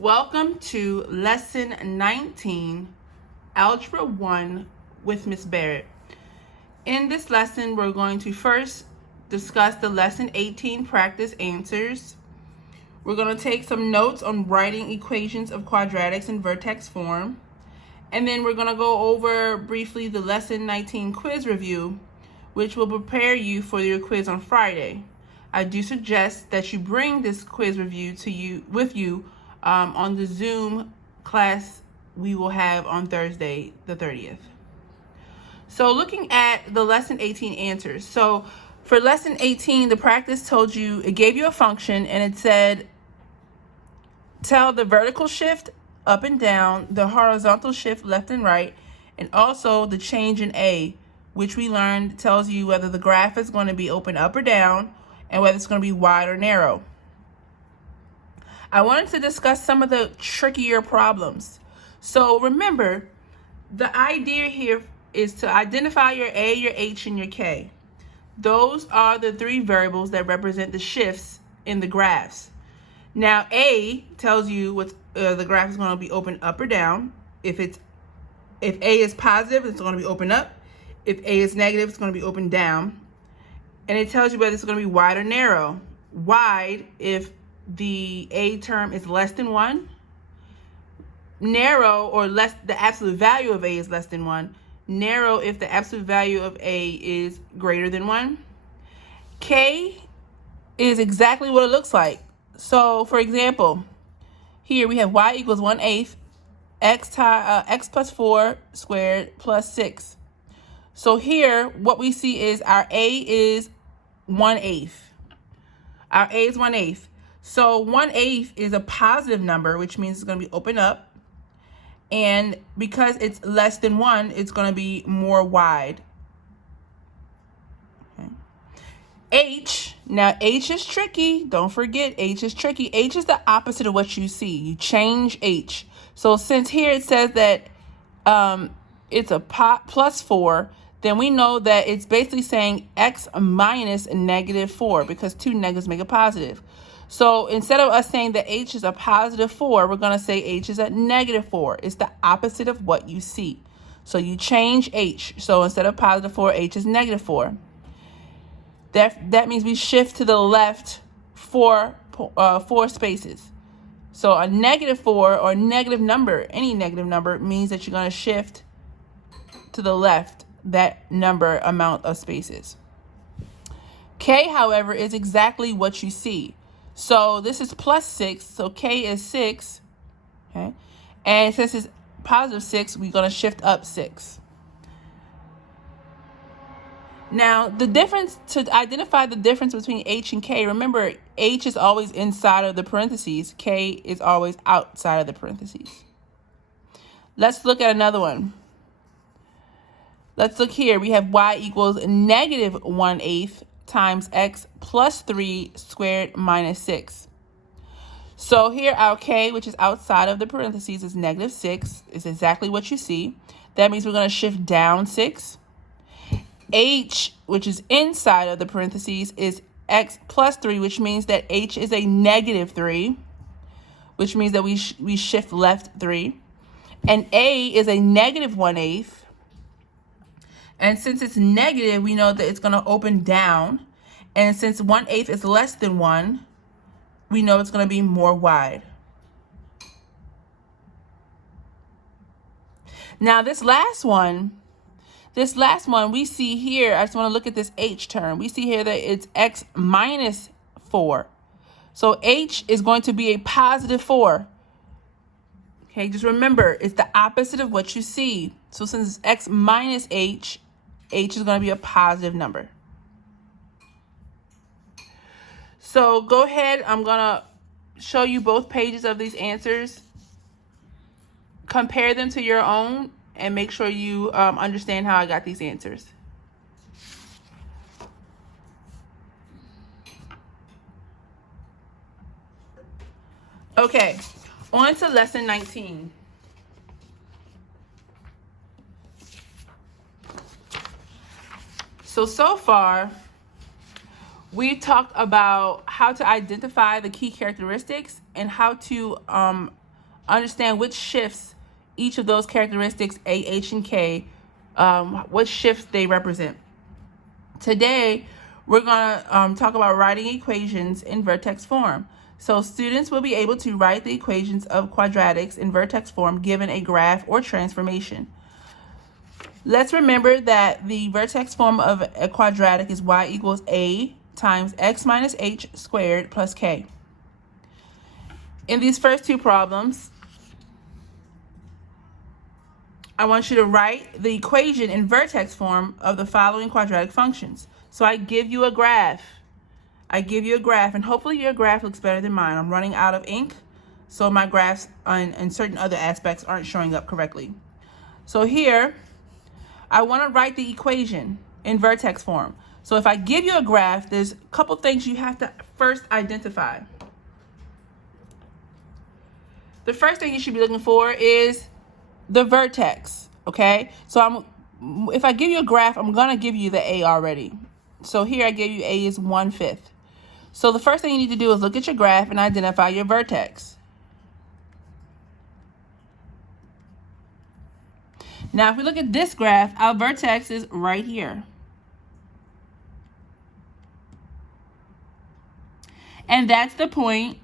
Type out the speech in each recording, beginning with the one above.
Welcome to Lesson 19, Algebra 1 with Ms. Barrett. In this lesson, we're going to first discuss the Lesson 18 practice answers. We're going to take some notes on writing equations of quadratics in vertex form. And then we're going to go over briefly the Lesson 19 quiz review, which will prepare you for your quiz on Friday. I do suggest that you bring this quiz review with you on the Zoom class we will have on Thursday, the 30th. So looking at the Lesson 18 answers. So for Lesson 18, the practice told you, it gave you a function and it said, tell the vertical shift up and down, the horizontal shift left and right, and also the change in A, which we learned tells you whether the graph is going to be open up or down and whether it's going to be wide or narrow. I wanted to discuss some of the trickier problems. So remember, the idea here is to identify your A, your H, and your K. Those are the three variables that represent the shifts in the graphs. Now, A tells you what the graph is going to be open up or down. If A is positive, it's going to be open up. If A is negative, it's going to be open down. And it tells you whether it's going to be wide or narrow. Wide if the A term is less than 1. Narrow or less, the absolute value of A is less than 1. Narrow if the absolute value of A is greater than 1. K is exactly what it looks like. So, for example, here we have y equals 1/8 x plus 4 squared plus 6. So here, what we see is our A is 1/8. Our A is 1/8. So 1/8 is a positive number, which means it's going to be open up. And because it's less than 1, it's going to be more wide. Okay. H, now H is tricky. Don't forget, H is tricky. H is the opposite of what you see. You change H. So since here it says that it's a plus 4, then we know that it's basically saying x minus -4 because two negatives make a positive. So instead of us saying that H is a positive 4, we're going to say H is a -4. It's the opposite of what you see. So you change H. So instead of positive 4, H is -4. That means we shift to the left 4 spaces. So a -4 or negative number, any negative number, means that you're going to shift to the left that number amount of spaces. K, however, is exactly what you see. So this is plus 6, so K is 6, okay? And since it's positive 6, we're going to shift up 6. Now, the difference, to identify the difference between H and K, remember, H is always inside of the parentheses. K is always outside of the parentheses. Let's look at another one. Let's look here. We have y equals -1/8 times x plus 3 squared minus 6. So here our K, which is outside of the parentheses, is -6. Is exactly what you see. That means we're going to shift down 6. H, which is inside of the parentheses, is x plus 3, which means that H is a -3, which means that we shift left 3. And A is a -1/8. And since it's negative, we know that it's going to open down. And since 1/8 is less than 1, we know it's going to be more wide. Now this last one we see here, I just want to look at this H term. We see here that it's x minus 4. So H is going to be a positive 4. Okay, just remember, it's the opposite of what you see. So since it's x minus H, H is going to be a positive number. So go ahead, I'm going to show you both pages of these answers. Compare them to your own and make sure you understand how I got these answers. Okay, on to lesson 19. So far, we talked about how to identify the key characteristics and how to understand which shifts each of those characteristics, A, H, and K, what shifts they represent. Today, we're going to talk about writing equations in vertex form. So students will be able to write the equations of quadratics in vertex form given a graph or transformation. Let's remember that the vertex form of a quadratic is y equals a times x minus h squared plus k. In these first two problems, I want you to write the equation in vertex form of the following quadratic functions. So I give you a graph. And hopefully your graph looks better than mine. I'm running out of ink, so my graphs and certain other aspects aren't showing up correctly. So here, I want to write the equation in vertex form. So if I give you a graph, there's a couple things you have to first identify. The first thing you should be looking for is the vertex, okay? So if I give you a graph, I'm going to give you the A already. So here I gave you A is 1/5. So the first thing you need to do is look at your graph and identify your vertex. Now, if we look at this graph, our vertex is right here. And that's the point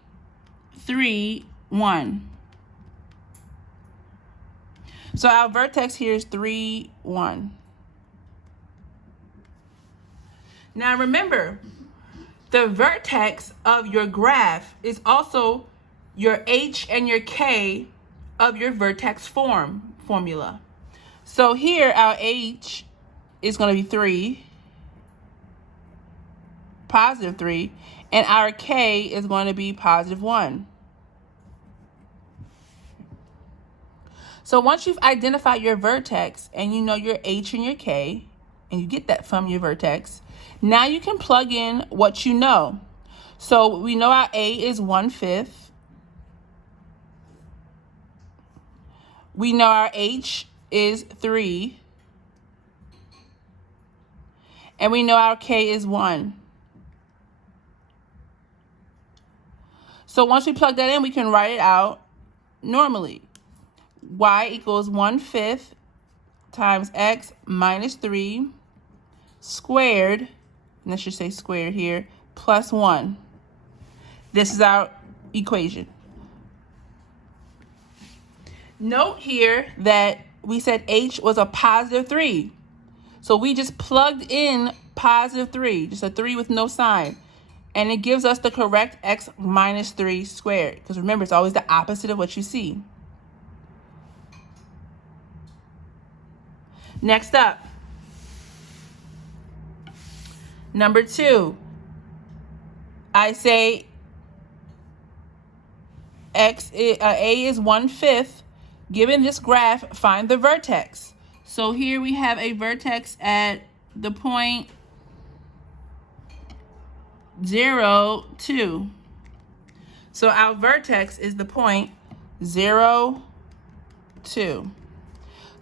3, 1. So our vertex here is 3, 1. Now remember, the vertex of your graph is also your H and your K of your vertex formula. So here our H is going to be 3, positive 3, and our K is going to be positive 1. So once you've identified your vertex and you know your H and your K, and you get that from your vertex, now you can plug in what you know. So we know our A is 1/5. We know our H is 3. And we know our K is 1. So once we plug that in, we can write it out normally. Y equals 1/5 times x minus 3 squared, and let's just say squared here, plus 1. This is our equation. Note here that we said H was a positive 3. So we just plugged in positive 3, just a 3 with no sign. And it gives us the correct x minus 3 squared. Because remember, it's always the opposite of what you see. Next up, number 2, I say A is 1/5. Given this graph, find the vertex. So here we have a vertex at the point 0, 2. So our vertex is the point 0, 2.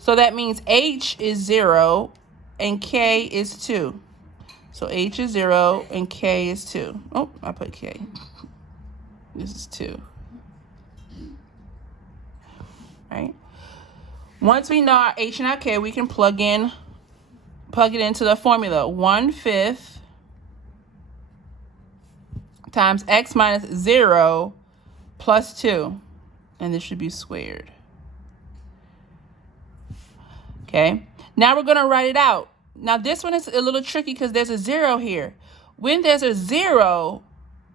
So that means H is 0 and K is 2. So H is 0 and K is 2. Oh, I put K. This is 2. Right? Once we know our H and our K, we can plug it into the formula. 1/5 times x minus 0 plus 2. And this should be squared. Okay, now we're going to write it out. Now this one is a little tricky because there's a 0 here. When there's a 0,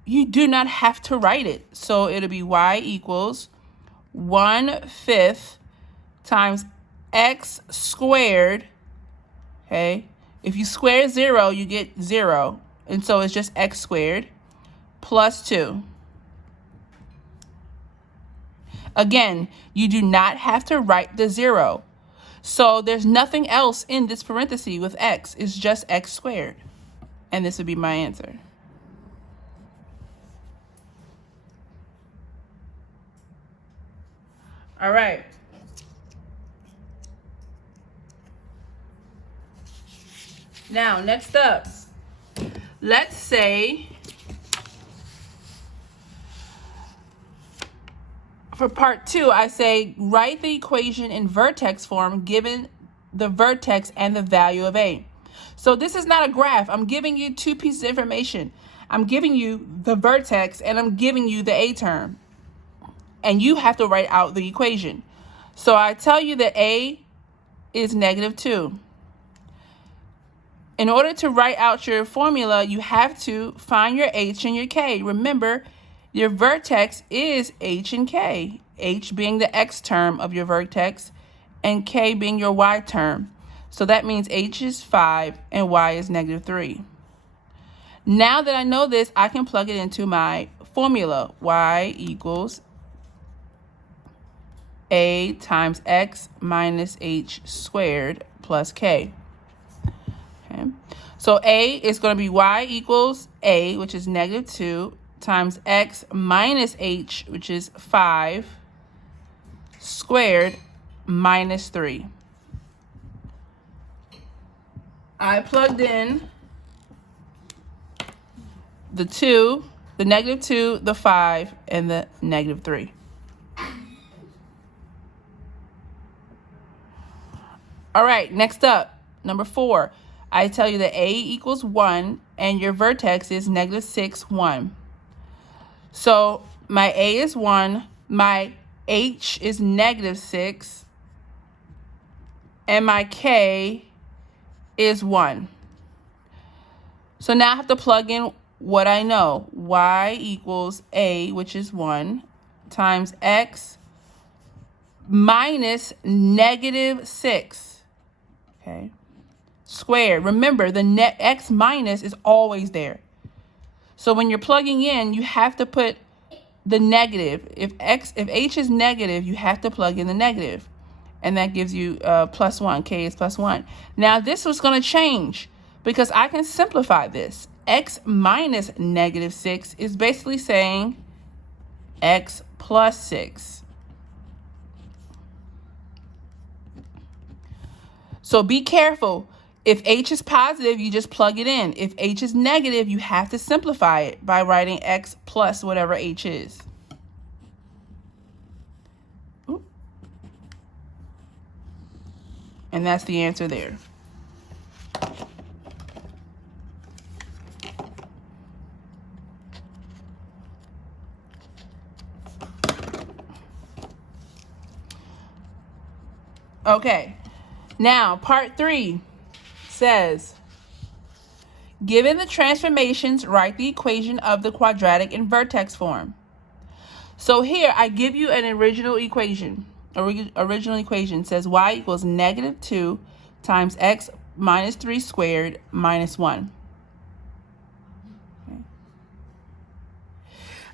you do not have to write it. So it'll be y equals 1/5 times x squared. Okay, if you square 0, you get 0. And so it's just x squared plus 2. Again, you do not have to write the 0. So there's nothing else in this parenthesis with x. It's just x squared. And this would be my answer. All right. Now, next up, let's say, for part 2, I say write the equation in vertex form given the vertex and the value of A. So this is not a graph. I'm giving you 2 pieces of information. I'm giving you the vertex and I'm giving you the A term. And you have to write out the equation. So I tell you that A is -2. In order to write out your formula, you have to find your H and your K. Remember, your vertex is H and K. H being the X term of your vertex and K being your Y term. So that means H is 5 and Y is -3. Now that I know this, I can plug it into my formula. Y equals A times X minus H squared plus K. Okay. So A is going to be Y equals A, which is -2, times X minus H, which is 5, squared minus 3. I plugged in the 2, the -2, the 5, and the -3. All right, next up, number 4. I tell you that A equals 1 and your vertex is -6, 1. So my A is 1, my H is -6, and my K is 1. So now I have to plug in what I know. Y equals A, which is 1, times X minus -6. Okay, squared. Remember, the net X minus is always there. So when you're plugging in, you have to put the negative. If H is negative, you have to plug in the negative. And that gives you +1. K is +1. Now this was going to change because I can simplify this. X minus -6 is basically saying X plus 6. So be careful. If H is positive, you just plug it in. If H is negative, you have to simplify it by writing X plus whatever H is. Ooh. And that's the answer there. Okay. Now, part 3 says, given the transformations, write the equation of the quadratic in vertex form. So here I give you an original equation. Original equation says Y equals -2 times X minus 3 squared minus 1. Okay.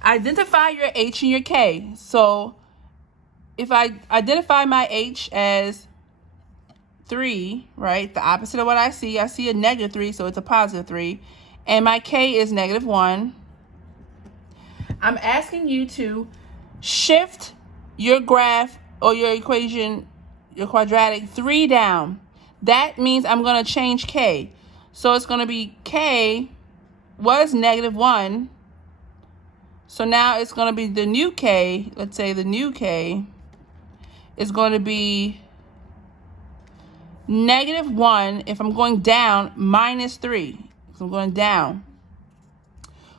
Identify your H and your K. So if I identify my H as 3, right, the opposite of what I see a -3, so it's a +3, and my K is -1. I'm asking you to shift your graph or your equation, your quadratic, 3 down. That means I'm going to change K. So it's going to be K was -1. So now it's going to be the new K. Let's say the new K is going to be -1. If I'm going down, -3. So I'm going down,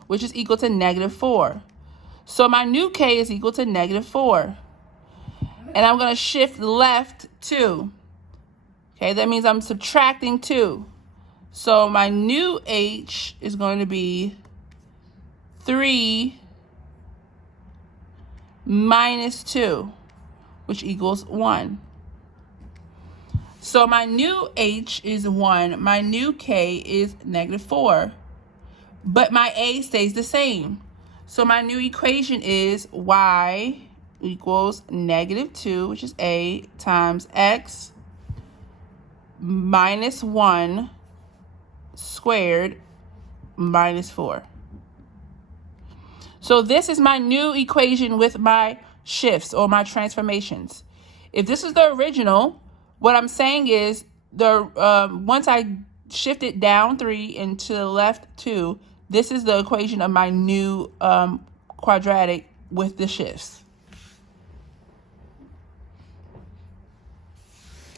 which is equal to -4. So my new K is equal to -4. And I'm going to shift left 2. Okay, that means I'm subtracting 2. So my new H is going to be 3 minus 2, which equals 1. So my new H is 1. My new K is -4. But my A stays the same. So my new equation is Y equals -2, which is A, times X minus 1 squared minus 4. So this is my new equation with my shifts or my transformations. If this is the original, what I'm saying is once I shift it down 3 and to the left 2, this is the equation of my new quadratic with the shifts.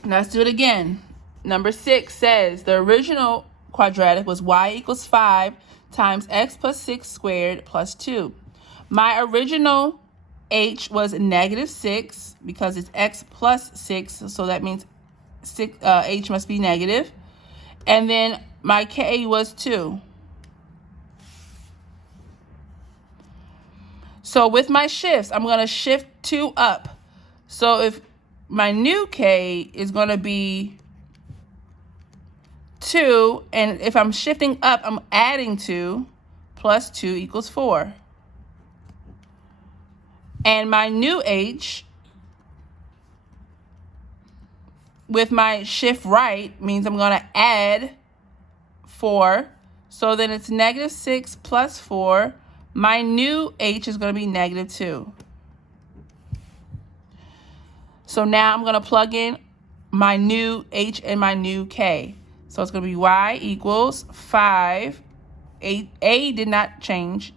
Let's do it again. Number 6 says the original quadratic was y equals 5 times x plus 6 squared plus 2. My original h was negative 6 because it's x plus 6, so that means h must be negative. And then my k was 2. So with my shifts, I'm going to shift 2 up. So if my new k is going to be 2, and if I'm shifting up, I'm adding 2, plus 2 equals 4. And my new h, with my shift right, means I'm going to add 4. So then it's negative 6 plus 4. My new h is going to be negative 2. So now I'm going to plug in my new h and my new k. So it's going to be y equals 5. A did not change.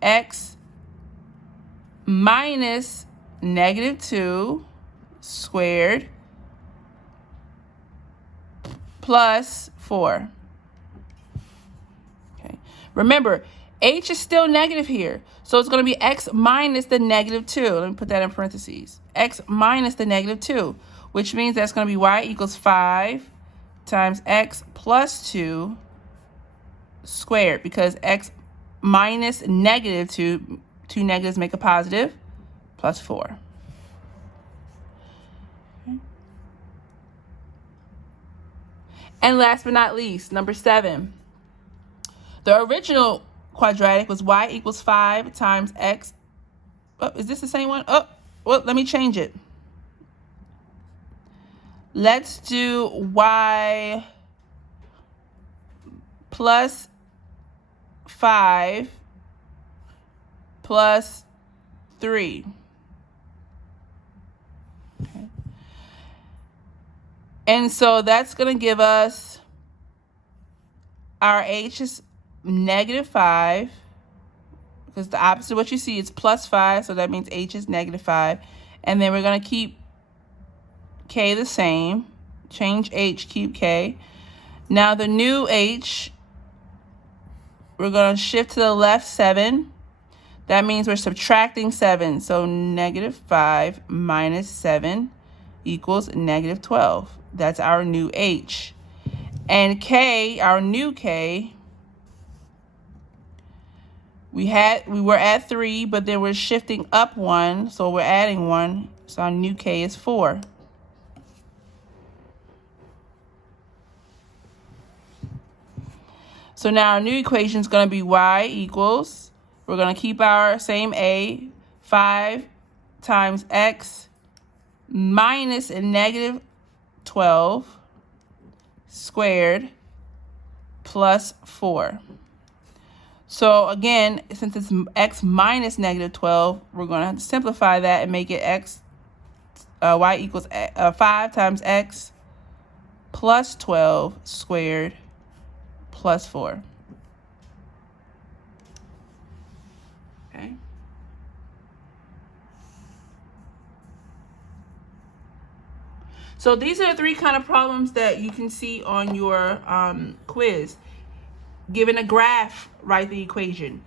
X minus negative 2 squared plus 4. Okay. Remember, h is still negative here. So it's going to be x minus the negative 2. Let me put that in parentheses. X minus the negative 2, which means that's going to be y equals 5 times x plus 2 squared, because x minus negative 2, two negatives make a positive, plus 4. Okay. And last but not least, number 7. The original quadratic was y equals 5 times x. Oh, is this the same one? Oh, well, let me change it. Let's do y plus 5 plus 3. Okay. And so that's going to give us our h is negative 5, because the opposite of what you see is plus 5, so that means h is negative 5. And then we're going to keep k the same. Change h, keep k. Now the new h, we're going to shift to the left 7. That means we're subtracting 7. So negative 5 minus 7 equals negative 12. That's our new h. And k, our new k, we were at 3, but then we're shifting up 1, so we're adding 1. So our new k is 4. So now our new equation is going to be y equals, we're going to keep our same a, 5 times x minus a negative 12 squared plus 4. So again, since it's x minus negative 12, we're going to have to simplify that and make it y equals 5 times x plus 12 squared plus 4. Okay. So these are the 3 kind of problems that you can see on your quiz. Given a graph, write the equation.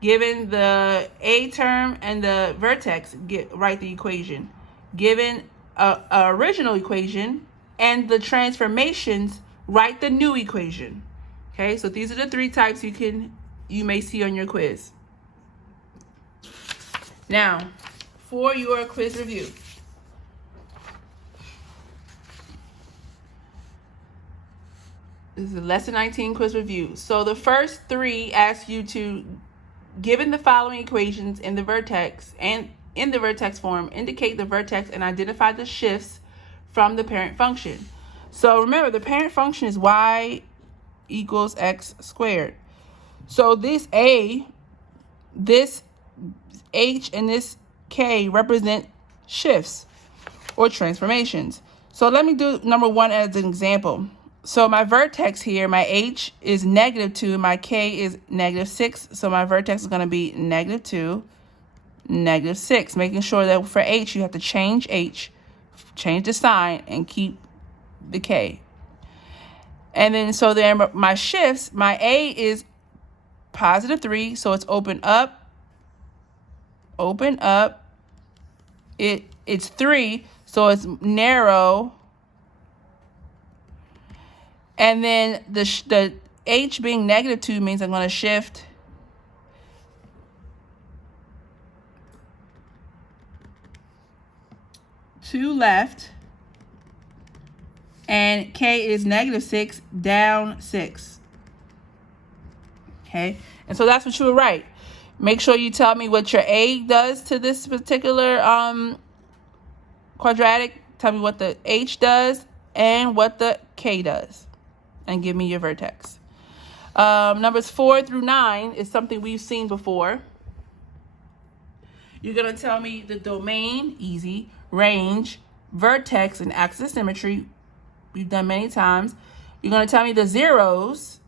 Given the a term and the vertex, write the equation. Given a original equation and the transformations, write the new equation. Okay, so these are the 3 types you may see on your quiz. Now, for your quiz review. This is a lesson 19 quiz review. So the first 3 ask you to, given the following equations in the vertex and in the vertex form, indicate the vertex and identify the shifts from the parent function. So remember, the parent function is y equals x squared. So this a, this h, and this k represent shifts or transformations. So let me do number 1 as an example. So my vertex here, my h is negative 2, my k is negative 6. So my vertex is going to be negative 2, negative 6. Making sure that for h, you have to change h, change the sign, and keep the K. And then, so then my shifts, my A is positive 3, so it's open up. It's 3, so it's narrow. And then the H being negative 2 means I'm going to shift to left. And K is negative 6, down 6. Okay, and so that's what you would write. Make sure you tell me what your A does to this particular quadratic. Tell me what the H does and what the K does. And give me your vertex. Numbers 4 through 9 is something we've seen before. You're going to tell me the domain, easy, range, vertex, and axis of symmetry. We've done many times. You're going to tell me the zeros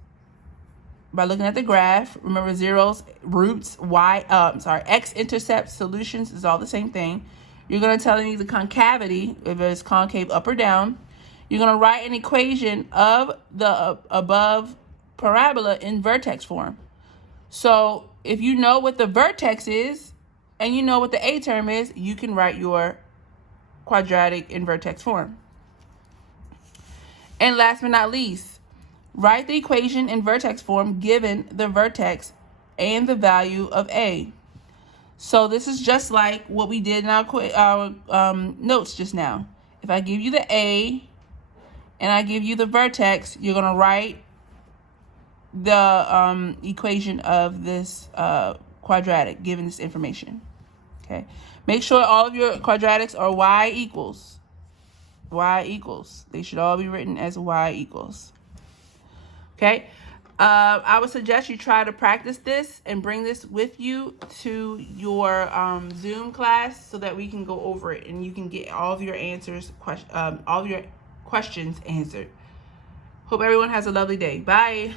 by looking at the graph. Remember, zeros, roots, x-intercept, solutions is all the same thing. You're going to tell me the concavity, if it's concave up or down. You're going to write an equation of the above parabola in vertex form. So if you know what the vertex is and you know what the A term is, you can write your quadratic in vertex form. And last but not least, write the equation in vertex form given the vertex and the value of A. So this is just like what we did in our notes just now. If I give you the A and I give you the vertex, you're going to write the equation of this quadratic given this information. Okay. Make sure all of your quadratics are y equals. Y equals. They should all be written as y equals. Okay. I would suggest you try to practice this and bring this with you to your Zoom class so that we can go over it and you can get all of your answers, all of your questions answered. Hope everyone has a lovely day. Bye.